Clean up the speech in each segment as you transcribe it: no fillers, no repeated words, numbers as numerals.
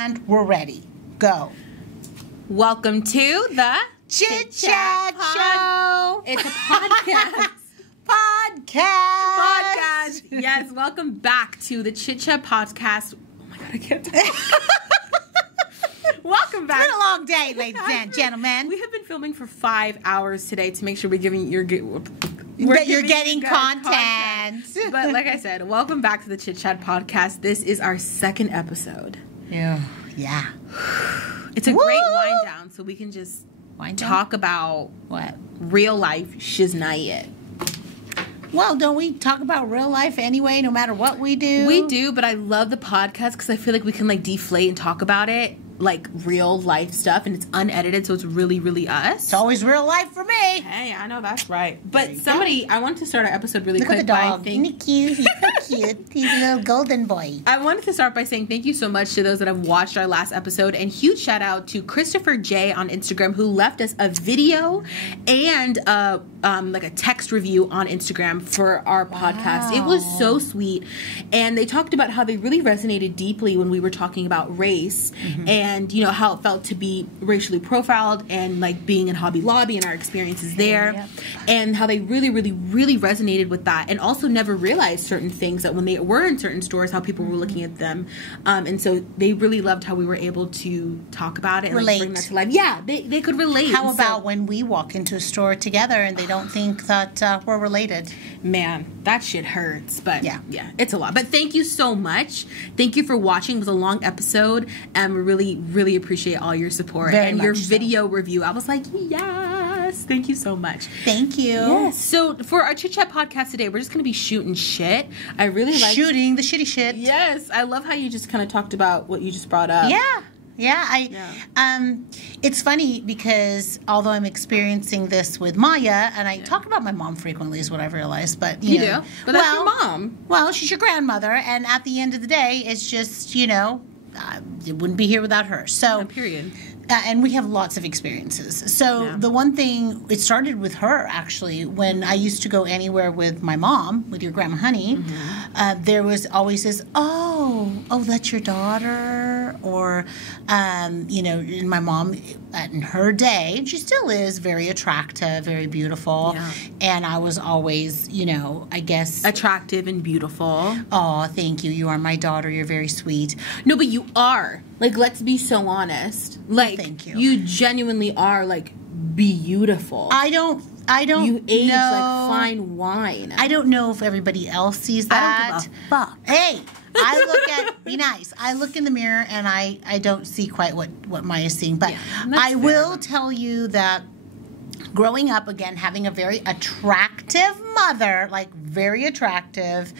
And we're ready. Go. Welcome to the Chit Chat Show. It's a podcast. Podcast. Yes, welcome back to the Chit Chat Podcast. Oh my God, I can't talk. Welcome back. It's been a long day, ladies and gentlemen. We have been filming for 5 hours today to make sure we're giving you're getting content. But like I said, welcome back to the Chit Chat Podcast. This is our second episode. Yeah. It's a great wind down, so we can just talk about what real life shiznayet. Well, don't we talk about real life anyway, no matter what we do? We do, but I love the podcast because I feel like we can deflate and talk about it like real life stuff, and it's unedited, so it's really, really us. It's always real life for me. Hey, I know that's right. But I want to start our episode really quick. Look at the dog. Isn't he cute? He's so cute. He's a little golden boy. I wanted to start by saying thank you so much to those that have watched our last episode, and huge shout out to Christopher J on Instagram who left us a video and a text review on Instagram for our podcast. It was so sweet, and they talked about how they really resonated deeply when we were talking about race and how it felt to be racially profiled and being in Hobby Lobby and our experiences there, and how they really, really, really resonated with that, and also never realized certain things that when they were in certain stores, how people were looking at them, and so they really loved how we were able to talk about it and bring that to life. Yeah, they could relate. How about when we walk into a store together and they don't think that we're related? Man, that shit hurts. But yeah, it's a lot. But thank you so much. Thank you for watching. It was a long episode, and we really, really appreciate all your support. Very and your much so. Video review. I was like, yes, thank you so much. Thank you. Yes. So for our Chit Chat podcast today, we're just going to be shooting shit. I really like shooting the shitty shit. Yes, I love how you just kind of talked about what you just brought up. It's funny because although I'm experiencing this with Maya, and I talk about my mom frequently, is what I've realized. But you know, do, but that's your mom. Well, she's your grandmother, and at the end of the day, it's just it wouldn't be here without her. So, period. And we have lots of experiences. So the one thing, it started with her, actually, when I used to go anywhere with my mom, with your Grandma Honey, there was always this, oh, that's your daughter, or, and my mom, in her day, she still is very attractive, very beautiful, and I was always, I guess... attractive and beautiful. Oh, thank you. You are my daughter. You're very sweet. No, but you are. Let's be so honest. Thank you. You genuinely are, beautiful. I don't You age know. like fine wine. I don't know if everybody else sees that. I don't give a fuck. Hey, be nice. I look in the mirror and I don't see quite what Maya's seeing. But I will tell you that growing up, again, having a very attractive mother, very attractive,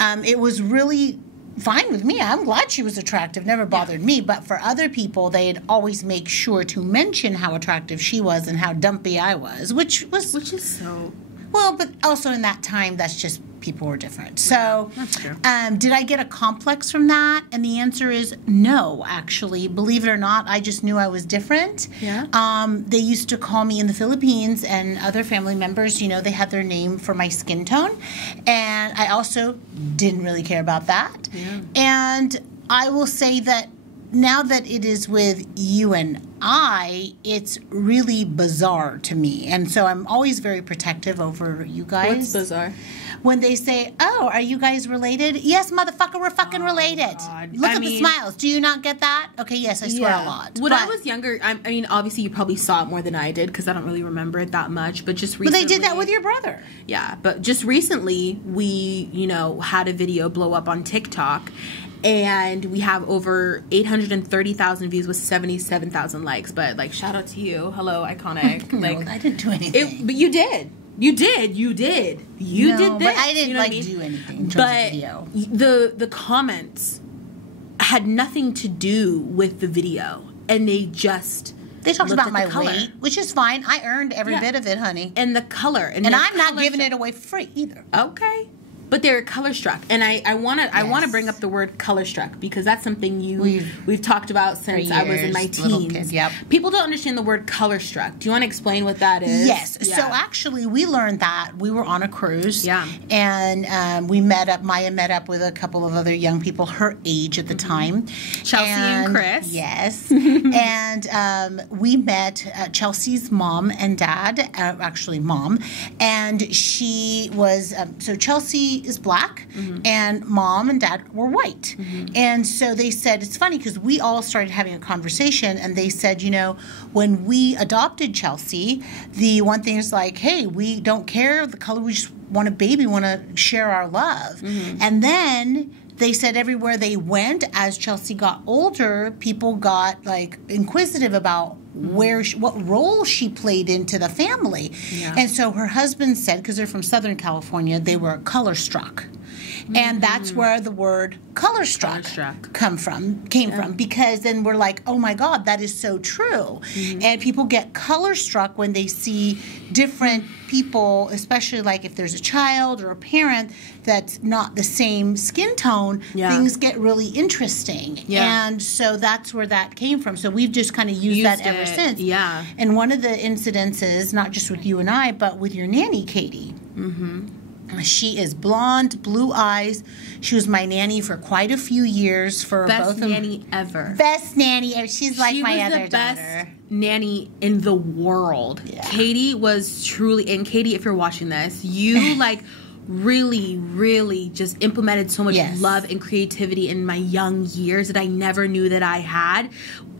it was really fine with me. I'm glad she was attractive. Never bothered me. But for other people, they'd always make sure to mention how attractive she was and how dumpy I was, which is so... Well, but also in that time, that's just people were different. So, that's true. Did I get a complex from that? And the answer is no, actually. Believe it or not, I just knew I was different. Yeah. They used to call me in the Philippines, and other family members, they had their name for my skin tone. And I also didn't really care about that. Yeah. And I will say that now that it is with you and I, it's really bizarre to me. And so I'm always very protective over you guys. What's bizarre? When they say, oh, are you guys related? Yes, motherfucker, we're fucking related. God. Look at the smiles. Do you not get that? Okay, yes, I swear a lot. When I was younger, I mean, obviously you probably saw it more than I did because I don't really remember it that much. But just recently... But they did that with your brother. Yeah, but just recently we, had a video blow up on TikTok. And we have over 830,000 views with 77,000 likes. But, shout out to you. Hello, iconic. No, I didn't do anything. But you did. You did. You did this. But I didn't, do anything in terms of video. The comments had nothing to do with the video. And they talked about my weight, which is fine. I earned every bit of it, honey. And the color. And I'm not giving it away for free either. Okay. but they're color struck, and I want to bring up the word color struck because that's something we've talked about since I was in my teens. Kid, yep. People don't understand the word color struck. Do you want to explain what that is? Yes. Yeah. So actually, we learned that we were on a cruise. Yeah. And we met up. Maya met up with a couple of other young people her age at the time. Chelsea and Chris. Yes. And we met Chelsea's mom and dad. Actually, mom, and she was so Chelsea is black, and mom and dad were white. And so they said, it's funny because we all started having a conversation, and they said, you know, when we adopted Chelsea, the one thing is like, hey, we don't care the color, we just want a baby, want to share our love. And then they said everywhere they went, as Chelsea got older, people got like inquisitive about what role she played into the family. Yeah. And so her husband said, because they're from Southern California, they were color struck. And that's where the word color struck came from, because then we're like, oh my God, that is so true. And people get color struck when they see different people, especially like if there's a child or a parent that's not the same skin tone, things get really interesting. And so that's where that came from. So we've just kind of used that ever since. And one of the incidences, not just with you and I, but with your nanny, Katie. She is blonde, blue eyes. She was my nanny for quite a few years. For best nanny ever. Best nanny ever. She's like my other daughter. Best nanny in the world. Katie was truly, and Katie, if you're watching this, you like really, really just implemented so much love and creativity in my young years that I never knew that I had,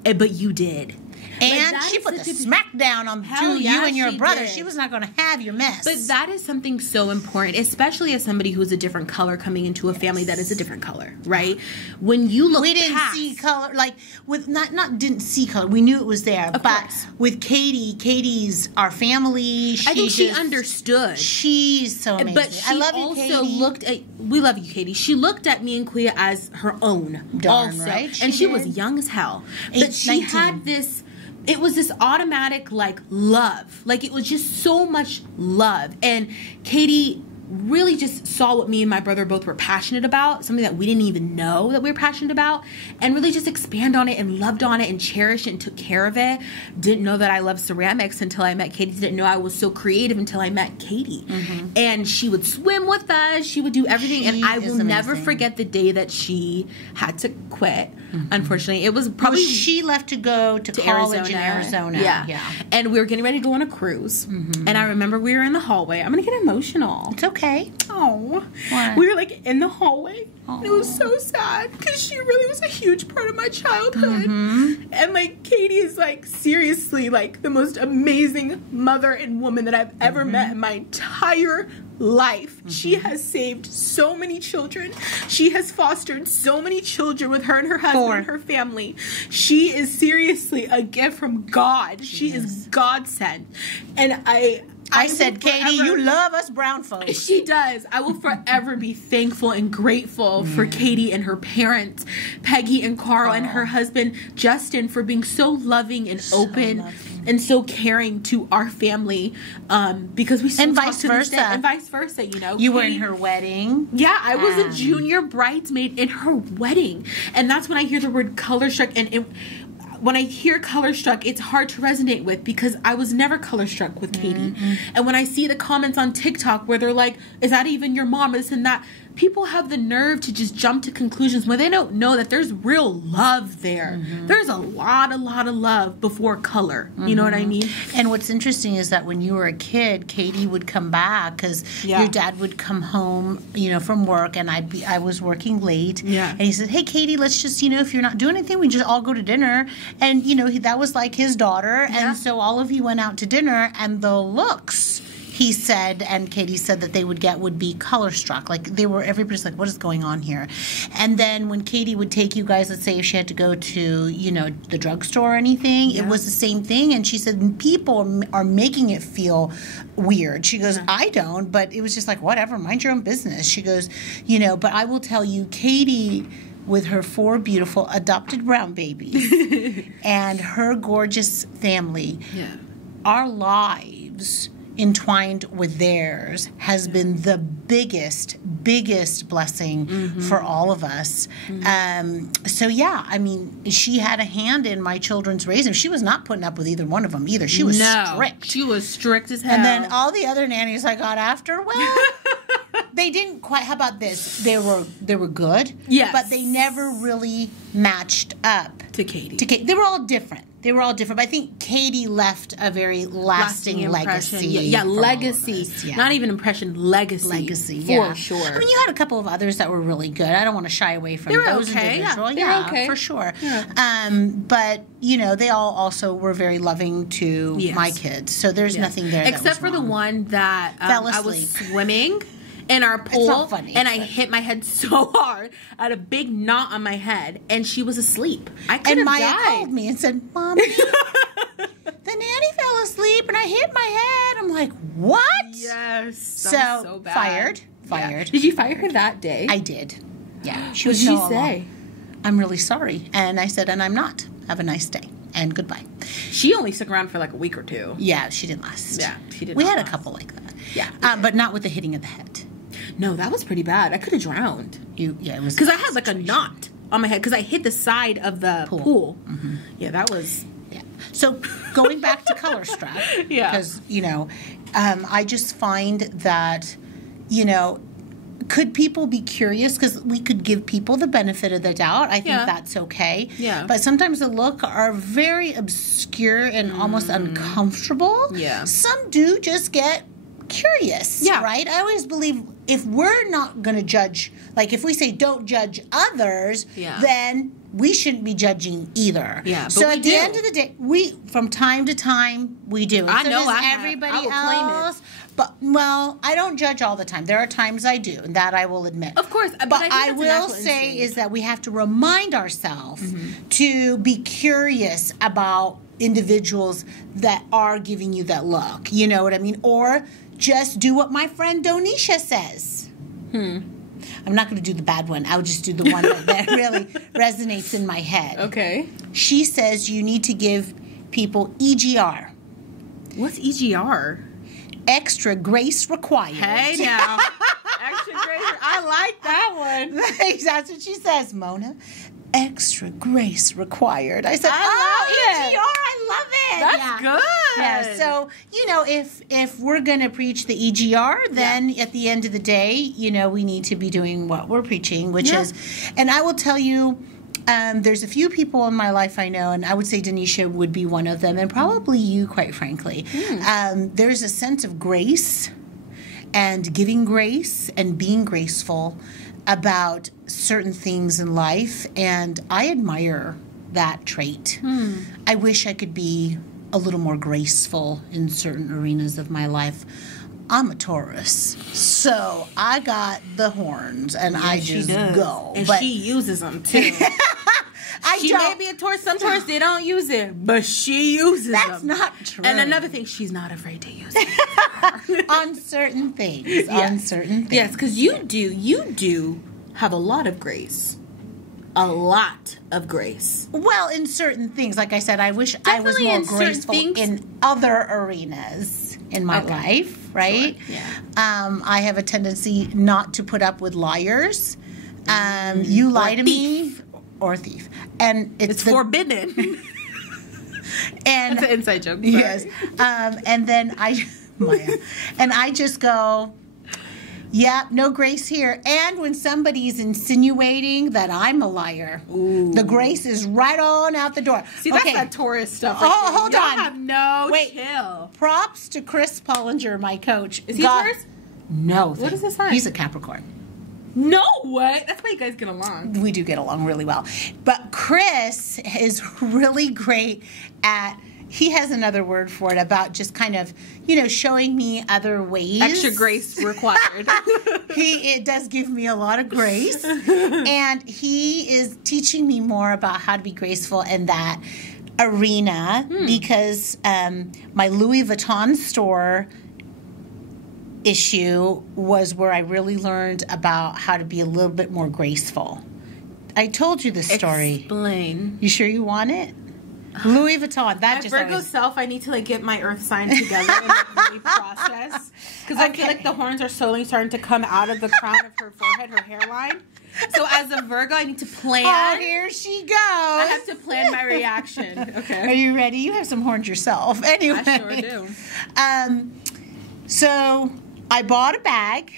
but you did. And like she put the smackdown on you and your brother. Did. She was not going to have your mess. But that is something so important, especially as somebody who is a different color coming into a family that is a different color, right? When you look, we didn't see color, like with not didn't see color. We knew it was there, but with Katie's our family. I think she understood. She's so amazing. But she also looked at. We love you, Katie. She looked at me and Kuya as her own, darn right, and she was young as hell. But she had this. It was this automatic, like, love. Like, it was just so much love. And Katie really just saw what me and my brother both were passionate about, something that we didn't even know that we were passionate about, and really just expand on it and loved on it and cherished it and took care of it. Didn't know that I loved ceramics until I met Katie. Didn't know I was so creative until I met Katie. And she would swim with us. She would do everything. And I will never forget the day that she had to quit. Unfortunately, it was probably... she left to go to college in Arizona. Yeah. And we were getting ready to go on a cruise. And I remember we were in the hallway. I'm going to get emotional. It's okay. Oh. What? We were like in the hallway. And it was so sad because she really was a huge part of my childhood. And like Katie is like seriously like the most amazing mother and woman that I've ever met in my entire life. She has saved so many children. She has fostered so many children with her and her husband and her family. She is seriously a gift from God. She is God sent. And I said, Katie, you love us brown folks. She does. I will forever be thankful and grateful for Katie and her parents, Peggy and Carl, and her husband, Justin, for being so loving and open and so caring to our family, because we still talk to this day. And vice versa, you know. You were in her wedding. Yeah, I was a junior bridesmaid in her wedding. And that's when I hear the word color struck, and when I hear color struck, it's hard to resonate with because I was never color struck with Katie. And when I see the comments on TikTok where they're like, is that even your mom, this and that, people have the nerve to just jump to conclusions when they don't know that there's real love there. There's a lot of love before color. You know what I mean? And what's interesting is that when you were a kid, Katie would come back because your dad would come home, you know, from work, and I was working late. And he said, hey, Katie, let's just, you know, if you're not doing anything, we just all go to dinner. And, you know, that was like his daughter. And so all of you went out to dinner, and the looks, he said, and Katie said that they would get would be color struck. Like everybody's like, what is going on here? And then when Katie would take you guys, let's say if she had to go to, you know, the drugstore or anything, it was the same thing. And she said, people are making it feel weird. She goes, I don't, but it was just like, whatever, mind your own business. She goes, you know, but I will tell you, Katie, with her 4 beautiful adopted brown babies and her gorgeous family, our lives entwined with theirs has been the biggest blessing for all of us. So yeah, I mean, she had a hand in my children's raising. She was not putting up with either one of them either. She was strict. She was strict as hell. And then all the other nannies I got after, well, they didn't quite. How about this? They were good. Yes. But they never really matched up to Katie. They were all different. But I think Katie left a very lasting legacy. Yeah, legacy. Yeah. Not even impression, legacy. Legacy, for sure. I mean, you had a couple of others that were really good. I don't want to shy away from those individuals. Yeah, okay. For sure. Yeah. But, they all also were very loving to my kids. So there's nothing there except for the one that I was swimming in our pool, and I hit my head so hard. I had a big knot on my head, and she was asleep. I could have died. And Maya called me and said, "Mom, the nanny fell asleep, and I hit my head." I'm like, "What?" Yes. So bad. Fired. Did you fire her that day? I did. Yeah. What did she say? I'm really sorry. And I said, "And I'm not. Have a nice day. And goodbye." She only stuck around for like a week or two. Yeah, she didn't last. Yeah, she didn't. We had a couple like that. Yeah. But not with the hitting of the head. No, that was pretty bad. I could have drowned. It was because I had like a knot on my head because I hit the side of the pool. Mm-hmm. Yeah, that was. Yeah. So going back to color strap, because I just find that could people be curious? Because we could give people the benefit of the doubt. I think that's okay. Yeah. But sometimes the look are very obscure and almost uncomfortable. Yeah. Some do just get curious, right? I always believe if we're not going to judge, like if we say don't judge others, then we shouldn't be judging either. Yeah, so at the end of the day, from time to time, we do. I know everybody else. But, I don't judge all the time. There are times I do, and that I will admit. Of course. But I will say is that we have to remind ourselves to be curious about individuals that are giving you that look. You know what I mean? Or just do what my friend Donisha says. I'm not going to do the bad one. I'll just do the one that really resonates in my head. Okay. She says you need to give people EGR. What's EGR? Extra grace required. Hey now. Extra grace. I like that one. That's what she says, Mona. Extra grace required. I said, EGR, I love it. That's good. Yeah. So, if we're going to preach the EGR, then at the end of the day, we need to be doing what we're preaching, which is, and I will tell you, there's a few people in my life I know, and I would say Denisha would be one of them, and probably you, quite frankly. There's a sense of grace and giving grace and being graceful about certain things in life, and I admire that trait. I wish I could be a little more graceful in certain arenas of my life. I'm a Taurus, so I got the horns, and I just go. And she uses them, too. She may be a Taurus. Some Taurus, they don't use it, but she uses them. That's not true. And another thing, she's not afraid to use it. On certain things. Yes. On certain things. Yes, because you do have a lot of grace. A lot of grace. Well, in certain things. Like I said, I wish I was more graceful in other arenas in my life, right? Sure. Yeah. I have a tendency not to put up with liars. You lie to me. Or thief. And it's forbidden. And that's an inside joke. Sorry. Yes. And then I just go, no grace here. And when somebody's insinuating that I'm a liar, the grace is right on out the door. See, that's that Taurus stuff. Hold on. Have no chill. Props to Chris Pullinger, my coach. Is he Taurus? No. What is his sign? He's a Capricorn. No way. That's why you guys get along. We do get along really well. But Chris is really great at, he has another word for it, about just kind of, showing me other ways. Extra grace required. It does give me a lot of grace. And he is teaching me more about how to be graceful in that arena because my Louis Vuitton store issue was where I really learned about how to be a little bit more graceful. I told you this story. Explain. You sure you want it? Louis Vuitton. That my just Virgo always... self, I need to like get my earth sign together and like, really process. Because I feel like the horns are slowly starting to come out of the crown of her forehead, her hairline. So as a Virgo, I need to plan. Oh, here she goes. I have to plan my reaction. Okay. Are you ready? You have some horns yourself. Anyway. I sure do. So I bought a bag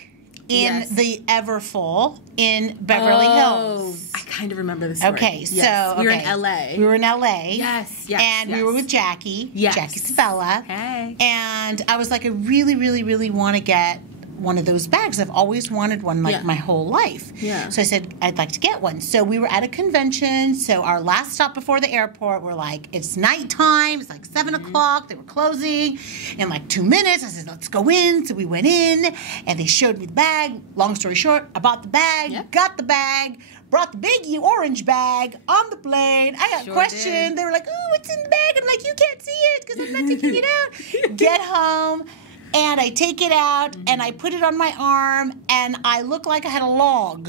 in the Everfull in Beverly Hills. I kind of remember this story. Okay, yes. so we were in LA. We were in LA. Yes. And we were with Jackie. Yes. Jackie Sabella. Hey. And I was like, I really, really, really want to get one of those bags. I've always wanted one my whole life. Yeah. So I said, I'd like to get one. So we were at a convention. So our last stop before the airport, we're like, it's nighttime. It's like 7 o'clock. They were closing in like 2 minutes. I said, let's go in. So we went in and they showed me the bag. Long story short, I bought the bag, got the bag, brought the big orange bag on the plane. I got questioned. They were like, oh, what's in the bag? I'm like, you can't see it because I'm not taking it out. Get home. And I take it out, and I put it on my arm, and I look like I had a log.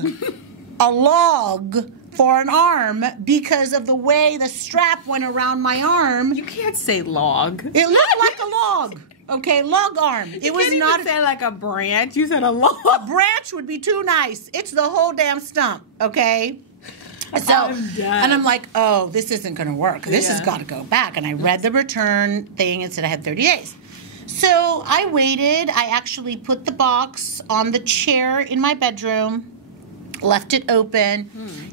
A log for an arm because of the way the strap went around my arm. You can't say log. It looked like a log. Okay, log arm. It was not say like a branch. You said a log. A branch would be too nice. It's the whole damn stump, okay? So, and I'm like, oh, this isn't going to work. This has got to go back. And I read the return thing and said I had 30 days. So I waited. I actually put the box on the chair in my bedroom, left it open,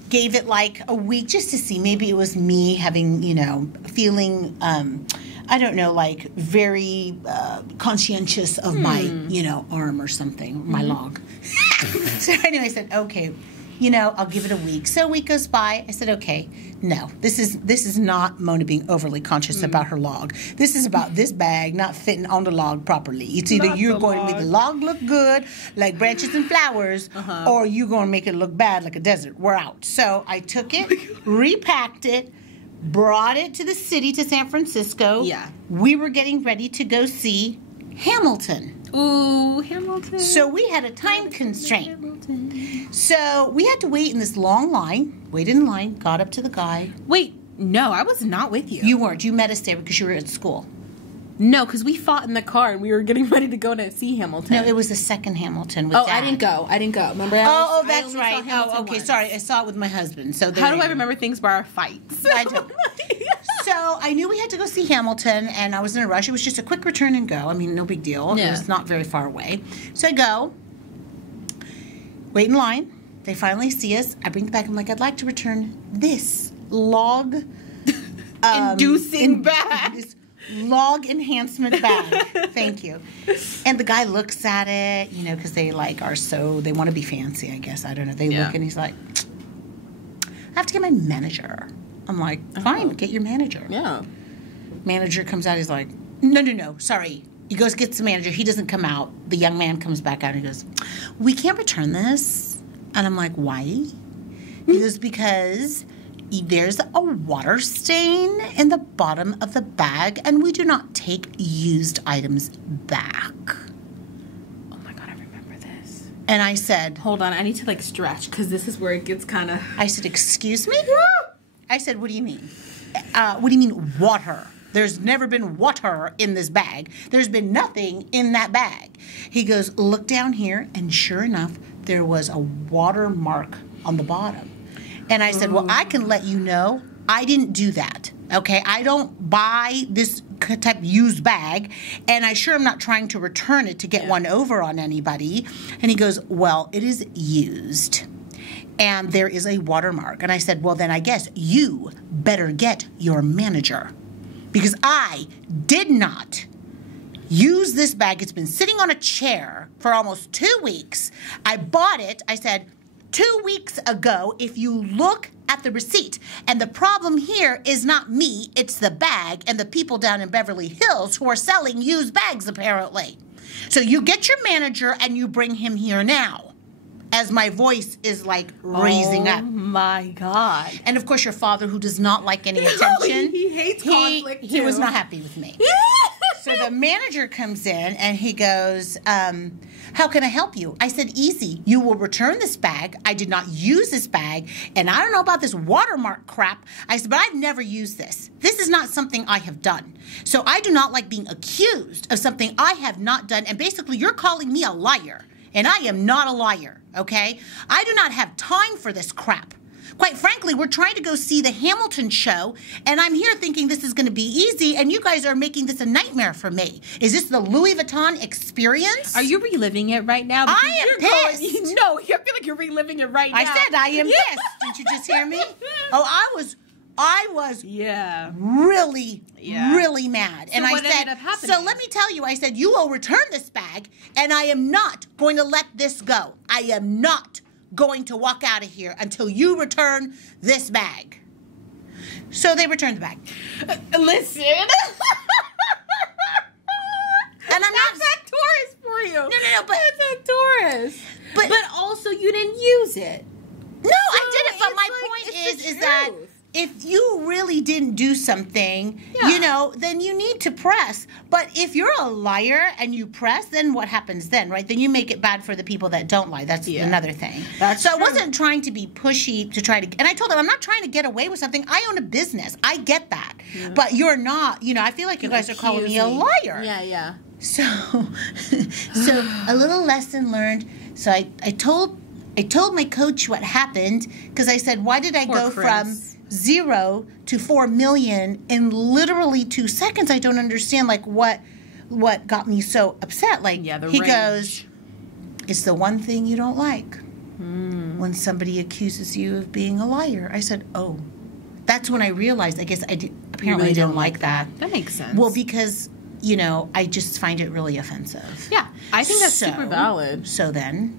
gave it like a week just to see. Maybe it was me having, feeling, I don't know, like very conscientious of my, arm or something, my log. So anyway, I said, okay, I'll give it a week. So a week goes by. I said, okay, no, this is not Mona being overly conscious about her log. This is about this bag not fitting on the log properly. It's either you're going to make the log look good, like branches and flowers, or you're going to make it look bad like a desert. We're out. So I took it, repacked it, brought it to the city, to San Francisco. Yeah. We were getting ready to go see Hamilton. Ooh, Hamilton. So we had a time constraint. Hamilton. So we had to wait in this long line. Waited in line, got up to the guy. Wait, no, I was not with you. You weren't. You met us there because you were at school. No, because we fought in the car and we were getting ready to go to see Hamilton. No, it was the second Hamilton with Dad. I didn't go. Remember? That's right. Oh, okay. Once. Sorry. I saw it with my husband. So how do I remember things by our fights? I don't. So I knew we had to go see Hamilton, and I was in a rush. It was just a quick return and go. I mean, no big deal. Yeah. It was not very far away. So I go, wait in line. They finally see us. I bring the bag. I'm like, I'd like to return this log inducing bag. This log enhancement bag. Thank you. And the guy looks at it, because they they want to be fancy, I guess. I don't know. They look and he's like, I have to get my manager. I'm like, fine, get your manager. Yeah. Manager comes out, he's like, no, sorry. He goes, gets the manager. He doesn't come out. The young man comes back out and he goes, we can't return this. And I'm like, why? He goes, because there's a water stain in the bottom of the bag and we do not take used items back. Oh my God, I remember this. And I said, hold on, I need to stretch because this is where it gets kind of... I said, excuse me? I said, what do you mean? What do you mean water? There's never been water in this bag. There's been nothing in that bag. He goes, look down here, and sure enough, there was a watermark on the bottom. And I said, well, I can let you know I didn't do that. Okay, I don't buy this type of used bag, and I sure am not trying to return it to get one over on anybody. And he goes, well, it is used. And there is a watermark. And I said, well, then I guess you better get your manager. Because I did not use this bag. It's been sitting on a chair for almost 2 weeks. I bought it, I said, 2 weeks ago, if you look at the receipt. And the problem here is not me, it's the bag and the people down in Beverly Hills who are selling used bags, apparently. So you get your manager and you bring him here now. As my voice is raising up. Oh my God. And of course your father, who does not like any attention. He hates conflict too. He was not happy with me. So the manager comes in and he goes, how can I help you? I said, easy. You will return this bag. I did not use this bag. And I don't know about this watermark crap. I said, but I've never used this. This is not something I have done. So I do not like being accused of something I have not done. And basically, you're calling me a liar. And I am not a liar, okay? I do not have time for this crap. Quite frankly, we're trying to go see the Hamilton show, and I'm here thinking this is going to be easy, and you guys are making this a nightmare for me. Is this the Louis Vuitton experience? Are you reliving it right now? I am pissed. No, I feel like you're reliving it right now. I said I am pissed. Didn't you just hear me? Oh, I was really mad. So and I what said, ended up happening? So let me tell you, I said, you will return this bag, and I am not going to let this go. I am not going to walk out of here until you return this bag. So they returned the bag. Listen. And I'm not that Taurus for you. No, but that's a Taurus. But also you didn't use it. No, I didn't. But my point is that if you really didn't do something, then you need to press. But if you're a liar and you press, then what happens then, right? Then you make it bad for the people that don't lie. That's another thing. That's so true. I wasn't trying to be pushy to try to, and I told them I'm not trying to get away with something. I own a business. I get that. Yeah. But you're not, I feel like you guys are calling me a liar. Yeah. So a little lesson learned. So I told my coach what happened because I said, why did I go from 0 to 4 million in literally 2 seconds? I don't understand what got me so upset. He goes, it's the one thing you don't like when somebody accuses you of being a liar. I said, oh, that's when I realized. I guess I apparently didn't like that. That makes sense. Well, because I just find it really offensive. Yeah, I think that's super valid. So then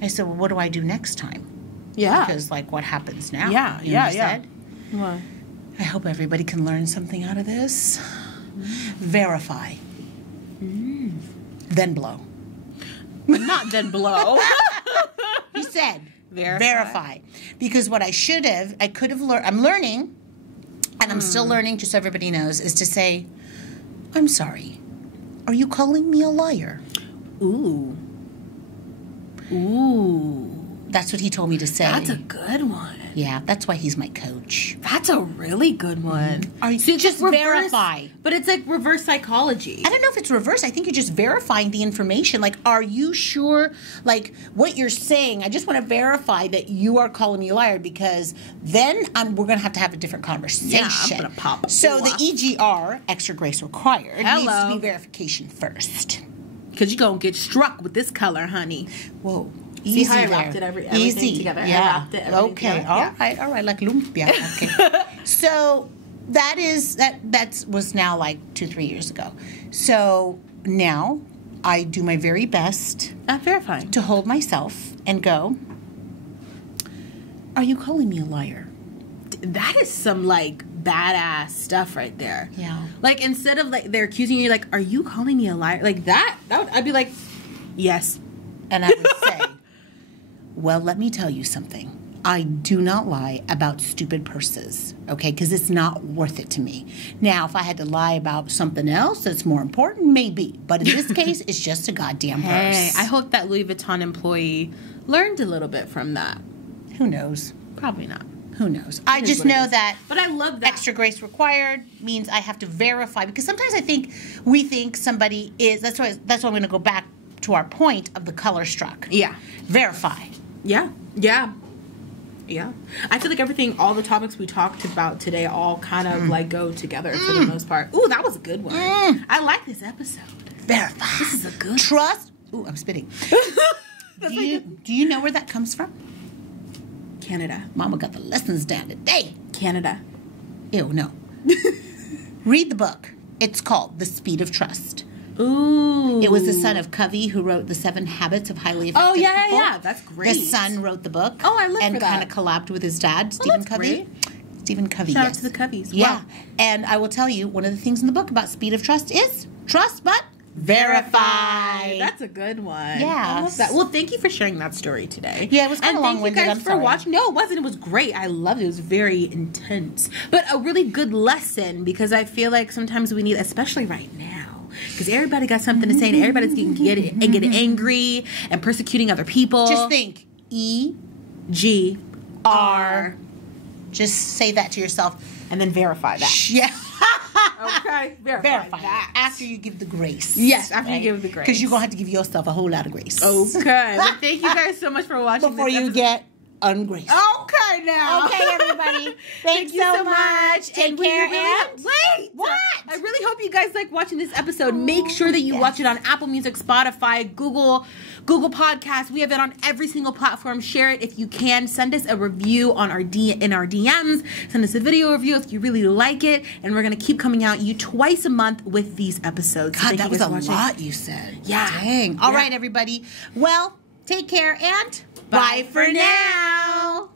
I said, well, what do I do next time? Yeah. Because, what happens now? Yeah. Said? What? I hope everybody can learn something out of this. Verify. Then blow. Not then blow. He said, verify. Because what I could have learned, I'm learning, and I'm still learning, just so everybody knows, is to say, I'm sorry. Are you calling me a liar? Ooh. That's what he told me to say. That's a good one. Yeah, that's why he's my coach. That's a really good one. So just verify. But it's like reverse psychology. I don't know if it's reverse. I think you're just verifying the information. Are you sure, what you're saying? I just want to verify that you are calling me a liar because then we're going to have a different conversation. Yeah, I'm going to pop. So the EGR, extra grace required, needs to be verification first. Because you're going to get struck with this color, honey. Whoa. See how I wrapped it everything together? Yeah. I wrapped it everything together. All right, like lumpia. Okay. So that was now 2-3 years ago. So now I do my very best verifying to hold myself and go, are you calling me a liar? That is some badass stuff right there. Yeah. Instead of they're accusing you, are you calling me a liar? I'd be like, yes. And I would say, well, let me tell you something. I do not lie about stupid purses, okay? Because it's not worth it to me. Now, if I had to lie about something else that's more important, maybe. But in this case, it's just a goddamn purse. Hey, I hope that Louis Vuitton employee learned a little bit from that. Who knows? Probably not. Who knows? I just know that. But I love that. Extra grace required means I have to verify. Because sometimes we think somebody is. That's why I'm going to go back to our point of the color struck. Yeah. Verify. Yeah. I feel like all the topics we talked about today all kind of go together for the most part. Ooh, that was a good one. I like this episode. Verify. This is a good trust. Ooh, I'm spitting. Do you know where that comes from? Canada. Mama got the lessons down today. Canada. Ew, no. Read the book. It's called The Speed of Trust. Ooh. It was the son of Covey who wrote The 7 Habits of Highly Effective People. Yeah. That's great. The son wrote the book. Oh, I love and for that. kind of collabed with his dad, Stephen Covey. Great. Stephen Covey, Shout out to the Coveys. Yeah. Wow. And I will tell you, one of the things in the book about speed of trust is trust but verify. That's a good one. Yeah. I love that. Well, thank you for sharing that story today. Yeah, it was kind of long-winded. And thank you guys for watching. No, it wasn't. It was great. I loved it. It was very intense. But a really good lesson because I feel like sometimes we need, especially right now, because everybody got something to say, and everybody's getting angry and persecuting other people. Just think, E-G-R. Just say that to yourself. And then verify that. Yeah. Okay. Verify that. After you give the grace. Yes, after you give the grace. Because you're going to have to give yourself a whole lot of grace. Okay. But thank you guys so much for watching before you get ungraced. Okay, now. Okay, everybody. Thank you so much. Take care. And wait. What? I really hope you guys like watching this episode. Make sure that you watch it on Apple Music, Spotify, Google Podcasts. We have it on every single platform. Share it if you can. Send us a review on our DMs. Send us a video review if you really like it. And we're gonna keep coming out you twice a month with these episodes. God, that was a lot you said. Yeah. Dang. All right, everybody. Well, take care and bye for now.